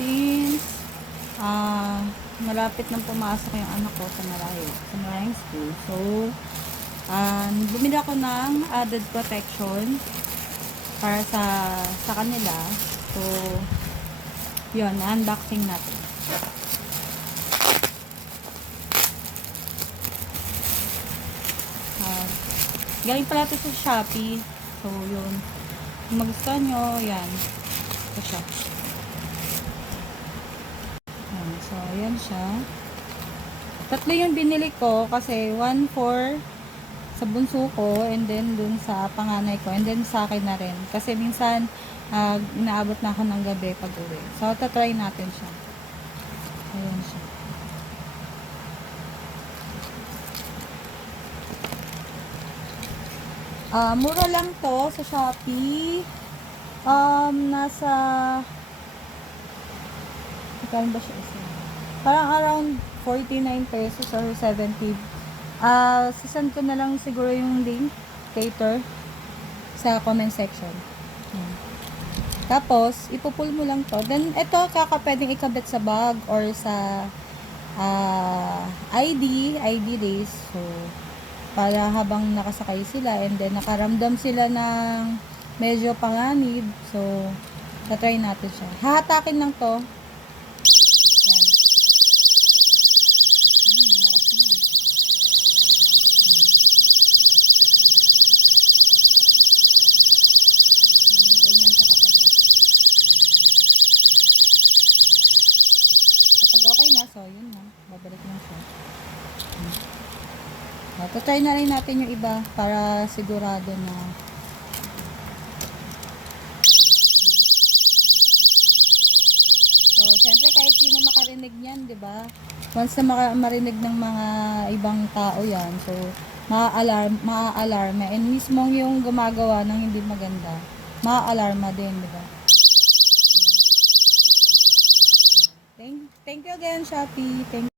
since malapit nang pumasok yung anak ko sa maraming school. So, bumili ako ng added protection para sa kanila. So, yun, unboxing natin. Galing pala ito sa Shopee. So, yun. Kung magustuhan nyo, yan. Ito siya. Yan. So, yan siya. Tatlo yung binili ko kasi 1 for sa bunso ko and then dun sa panganay ko and then sa akin na rin. Kasi minsan, inaabot na ako ng gabi pag uwi. So, tatry natin siya. Ayan siya. Mura lang to sa Shopee. Nasa magkano ba siya isa? Parang around 49 pesos or 70. Sasend ko na lang siguro yung link cater sa comment section. Tapos, ipupull mo lang to. Then, ito pwedeng ikabit sa bag or sa ID days. So, para habang nakasakay sila and then nakaramdam sila ng medyo panganib. So, tatry natin siya. Hahatakin lang to. Yan. Lakas na. Ganyan siya katagal. Kapag okay na, so yun na. Babalik lang siya. Tatry na rin natin yung iba para sigurado na so, syempre kahit sino makarinig niyan, di ba? Once na marinig ng mga ibang tao yan, so maa-alarma and mismong yung gumagawa ng hindi maganda, maa-alarma din, di ba? Thank you again, Shopee. Thank